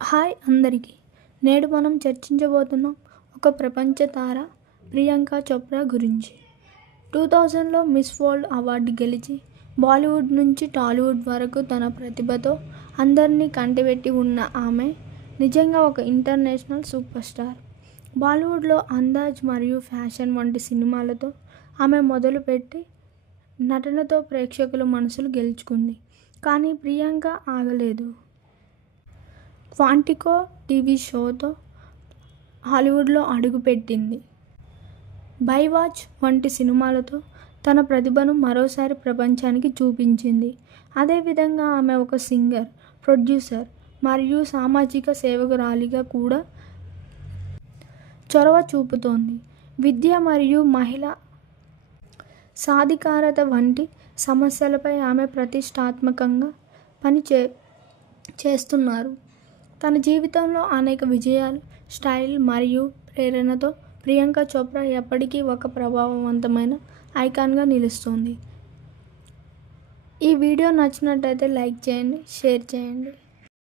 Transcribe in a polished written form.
Hi అందరికీ. నేడు మనం చర్చించబోతున్నాం ఒక ప్రపంచ తార ప్రియాంక చోప్రా గురించి. 2000లో మిస్ వరల్డ్ అవార్డు గెలిచి బాలీవుడ్ నుంచి టాలీవుడ్ వరకు తన ప్రతిభతో అందరినీ కంటపెట్టి ఉన్న ఆమె నిజంగా ఒక ఇంటర్నేషనల్ సూపర్ స్టార్. బాలీవుడ్లో అందాజ్ మరియు ఫ్యాషన్ వంటి సినిమాలతో ఆమె మొదలుపెట్టి నటనతో ప్రేక్షకుల మనసులు గెలుచుకుంది. కానీ ప్రియాంక ఆగలేదు. క్వాంటికో టీవీ షోతో హాలీవుడ్లో అడుగుపెట్టింది. బైవాచ్ వంటి సినిమాలతో తన ప్రతిభను మరోసారి ప్రపంచానికి చూపించింది. అదేవిధంగా ఆమె ఒక సింగర్, ప్రొడ్యూసర్ మరియు సామాజిక సేవకురాలిగా కూడా చొరవ చూపుతోంది. విద్య మరియు మహిళా సాధికారత వంటి సమస్యలపై ఆమె ప్రతిష్టాత్మకంగా చేస్తున్నారు. తన జీవితంలో అనేక విజయాలు, స్టైల్ మరియు ప్రేరణతో ప్రియాంక చోప్రా ఎప్పటికీ ఒక ప్రభావవంతమైన ఐకాన్గా నిలుస్తుంది. ఈ వీడియో నచ్చినట్లయితే లైక్ చేయండి, షేర్ చేయండి.